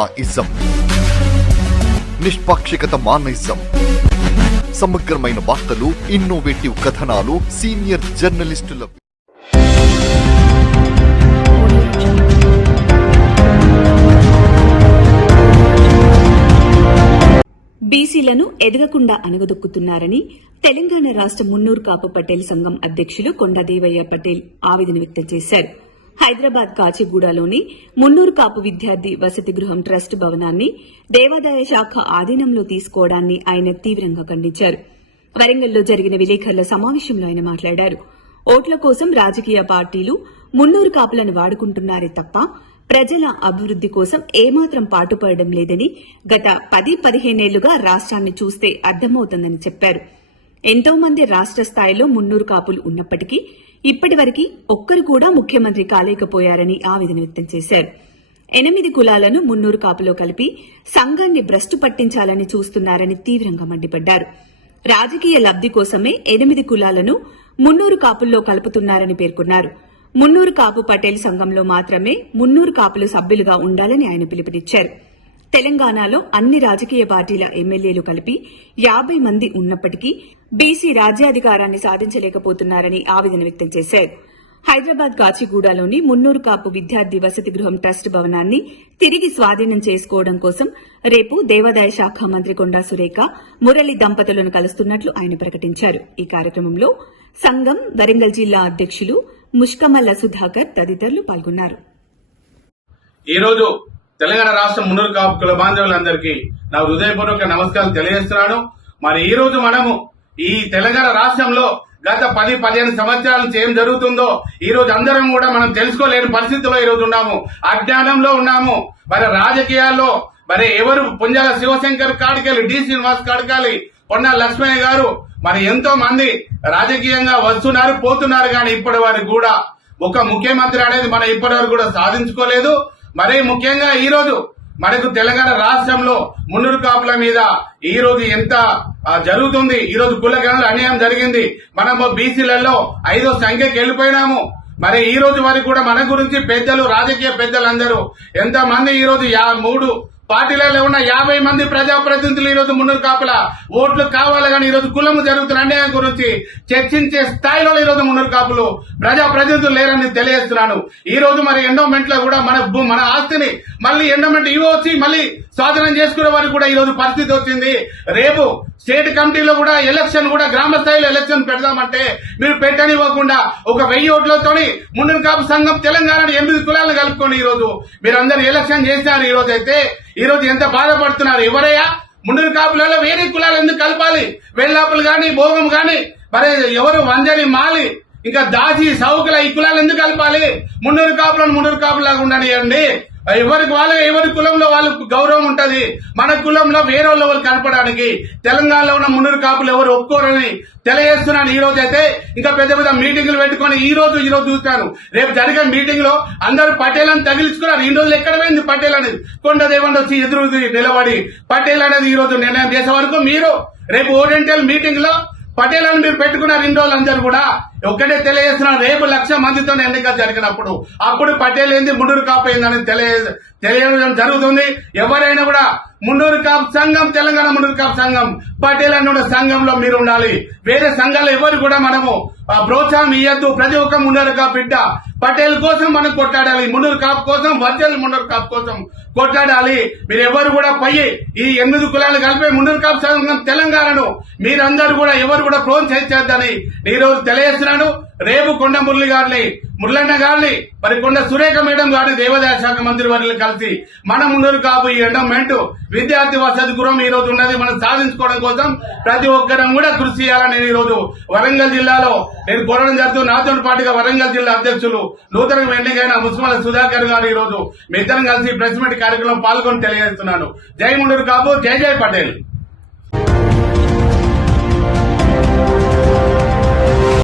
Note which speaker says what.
Speaker 1: Ism నిష్పాక్షికత మానయిజం సమగ్రమైన వార్తలు innovative కథనాలు సీనియర్ జర్నలిస్టుల
Speaker 2: బీసీలను ఎదగకుండా అణగదొక్కుతున్నారని తెలంగాణ రాష్ట్ర మున్నూరు కాపు పటేల్ సంఘం అధ్యక్షులు కొండదేవయ్య పటేల్ ఆవేదన వ్యక్తం చేశారు. హైదరాబాద్ కాచిగూడలోని మున్నూరు కాపు విద్యార్థి వసతి గృహం ట్రస్ట్ భవనాన్ని దేవాదాయ శాఖ ఆధీనంలో తీసుకోవడాన్ని ఆయన తీవ్రంగా ఖండించారు. వరంగల్లో జరిగిన విలేకరుల సమావేశంలో ఆయన మాట్లాడారు. ఓట్ల కోసం రాజకీయ పార్టీలు మున్నూరు కాపులను వాడుకుంటున్నారే తప్ప ప్రజల అభివృద్ది కోసం ఏమాత్రం పాటుపడడం లేదని గత పది పదిహేనేళ్ళుగా రాష్ట్రాన్ని చూస్తే అర్థమవుతుందని చెప్పారు. ఎంతో మంది రాష్ట్ర స్థాయిలో మున్నూరు కాపులు ఉన్నప్పటికీ ఇప్పటివరకు ఒక్కరు కూడా ముఖ్యమంత్రి కాలేకపోయారని ఆవేదన వ్యక్తం చేశారు. ఎనిమిది కులాలను మున్నూరు కాపులో కలిపి సంఘాన్ని భ్రష్టు పట్టించాలని చూస్తున్నారని తీవ్రంగా మండిపడ్డారు. రాజకీయ లబ్ది కోసమే ఎనిమిది కులాలను మున్నూరు కాపుల్లో కలుపుతున్నారని పేర్కొన్నారు. మున్నూరు కాపు పటేల్ సంఘంలో మాత్రమే మున్నూరు కాపులు సభ్యులుగా ఉండాలని ఆయన పిలుపునిచ్చారు. తెలంగాణలో అన్ని రాజకీయ పార్టీల ఎమ్మెల్యేలు కలిపి యాబై మంది ఉన్నప్పటికీ బీసీ రాజ్యాధికారాన్ని సాధించలేకపోతున్నారని ఆవేదన వ్యక్తం చేశారు. హైదరాబాద్ కాచిగూడలోని మున్నూరు కాపు విద్యార్థి వసతి గృహం ట్రస్ట్ భవనాన్ని తిరిగి స్వాధీనం చేసుకోవడం కోసం రేపు దేవాదాయ శాఖ మంత్రి కొండా సురేఖ మురళి దంపతులను కలుస్తున్నట్లు ఆయన ప్రకటించారు. ఈ కార్యక్రమంలో సంఘం వరంగల్ జిల్లా అధ్యక్షులు ముష్కమల్ల సుధాకర్ తదితరులు పాల్గొన్నారు.
Speaker 3: తెలంగాణ రాష్ట్ర మున్నూరు కాపు కుల బాంధవులందరికీ నా హృదయపూర్వక నమస్కారం తెలియజేస్తున్నాను. మరి ఈ రోజు మనము ఈ తెలంగాణ రాష్ట్రంలో గత పది పదిహేను సంవత్సరాల నుంచి ఏం జరుగుతుందో ఈ రోజు అందరం కూడా మనం తెలుసుకోలేని పరిస్థితిలో ఈ రోజు ఉన్నాము. అజ్ఞానంలో ఉన్నాము. మరి రాజకీయాల్లో మరి ఎవరు పుంజాల శివశంకర్ కాడికెళ్ళి డి. శ్రీనివాస్ కాడకాలి పొన్న లక్ష్మయ్య గారు మరి ఎంతో మంది రాజకీయంగా వస్తున్నారు పోతున్నారు. కానీ ఇప్పటి వారికి కూడా ఒక ముఖ్యమంత్రి అనేది మనం ఇప్పటి వరకు కూడా సాధించుకోలేదు. మరి ముఖ్యంగా ఈ రోజు మనకు తెలంగాణ రాష్ట్రంలో మున్నూరు కాపుల మీద ఈ రోజు ఎంత జరుగుతుంది? ఈ రోజు కులగణలు అన్యాయం జరిగింది. మనము బీసీలలో ఐదో సంఖ్యకి వెళ్ళిపోయినాము. మరి ఈ రోజు వరకు కూడా మన గురించి పెద్దలు రాజకీయ పెద్దలందరూ ఎంతమంది ఈ రోజు యా మూడు పార్టీలలో ఉన్న యాభై మంది ప్రజాప్రతినిధులు ఈ రోజు మున్నూరు కాపుల ఓట్లు కావాలి కానీ ఈ రోజు కులము జరుగుతున్న అన్యాయం గురించి చర్చించే స్థాయిలో ఈ రోజు మున్నూరు కాపులు ప్రజాప్రతినిధులు లేరని తెలియజేస్తున్నాను. ఈ రోజు మరి ఎండోమెంట్లో కూడా మన మన ఆస్తిని మళ్ళీ ఎండోమెంట్ ఇవి మళ్ళీ స్వాధీనం చేసుకునే వారికి కూడా ఈ రోజు పరిస్థితి వచ్చింది. రేపు స్టేట్ కమిటీలో కూడా ఎలక్షన్ కూడా గ్రామ స్థాయిలో ఎలక్షన్ పెడదామంటే మీరు పెట్టనివ్వకుండా ఒక వెయ్యి ఓట్లతోని ముందు కాపు సంఘం తెలంగాణ ఎనిమిది కులాలను కలుపుకొని ఈరోజు మీరు మీరందరూ ఎలక్షన్ చేసినారు ఈరోజు అయితే ఈరోజు ఎంత బాధపడుతున్నారు ఎవరయ్యా? ముందు కాపులలో వేరే కులాలు ఎందుకు కలపాలి? వెళ్ళాపులు కానీ భోగం కానీ మరి ఎవరు వంజని మాలి ఇంకా దాసి సౌకుల ఈ కులాలు ఎందుకు కలపాలి? మున్నూరు కాపులను మున్నూరు కాపులాగా ఉండనియండి. ఎవరికి వాళ్ళ ఎవరి కులంలో వాళ్ళకు గౌరవం ఉంటది? మన కులంలో వేరే వాళ్ళు కనపడానికి తెలంగాణలో ఉన్న మున్నూరు కాపులు ఎవరు ఒప్పుకోరని తెలియజేస్తున్నాను ఈ రోజు అయితే. ఇంకా పెద్ద పెద్ద మీటింగ్లు పెట్టుకొని ఈ రోజు ఈ రోజు చూస్తాను. రేపు జరిగే మీటింగ్లో అందరూ పటేల్ అని తగిలించుకున్నారు. ఈ రోజులు ఎక్కడ పోయింది పటేల్ అనేది? కొండ దేవండి వచ్చి ఎదురు నిలబడి పటేల్ అనేది ఈ రోజు నిర్ణయం చేసే వరకు మీరు రేపు ఓరియంటల్ మీటింగ్లో పటేల్ అని మీరు పెట్టుకున్నారు రెండు రోజులందరూ కూడా. ఒక్కటే తెలియజేస్తున్నాను రేపు లక్ష మందితో ఎన్నిక జరిగినప్పుడు. అప్పుడు పటేల్ ఏంది మున్నూరు కాపోయిందని ఏందని తెలియ తెలియడం జరుగుతుంది. ఎవరైనా కూడా మున్నూరు కాపు సంఘం తెలంగాణ మున్నూరు కాపు సంఘం. పటేల్ అన్న సంఘంలో మీరు ఉండాలి. వేరే సంఘాలు ఎవరు కూడా మనము ప్రోత్సాహం ఇయ్యద్దు. ప్రతి ఒక్క మున్నూరు కాపు బిడ్డ పటేల్ కోసం మనం కొట్లాడాలి. మున్నూరు కాపు కోసం వర్జల్ మున్నూరు కాపు కోసం కొట్లాడాలి. మీరు ఎవరు కూడా పోయి ఈ ఎనిమిది కులాలు కలిపే మున్నూరు కాపు సంఘం తెలంగాణను మీరందరూ కూడా ఎవరు కూడా ప్రోత్సహించద్దని ఈ రోజు తెలియజేస్తున్నాను. రేపు కొండ మురళి గారిని మురళన్న గారిని మరి కొండ సురేఖ మేడం గారిని దేవాదాయ శాఖ మంత్రి వారిని కలిసి మన మున్నూరు కాపు ఈ ఎండమెంట్ విద్యార్థి వసతి గృహం ఈ రోజు ఉన్నది. మనం సాధించుకోవడం కోసం ప్రతి ఒక్కరం కూడా కృషి చేయాలని నేను ఈ రోజు వరంగల్ జిల్లాలో నేను కోరడం జరుగుతూ నాతో పాటుగా వరంగల్ జిల్లా అధ్యక్షులు నూతనంగా ఎన్నికైన ముస్మల సుధాకర్ గారు ఈ రోజు మీ ఇద్దరం కలిసి ప్రెస్ మీట్ కార్యక్రమం పాల్గొని తెలియజేస్తున్నాను. జై ముండూరు కాపు జై జై పటేల్.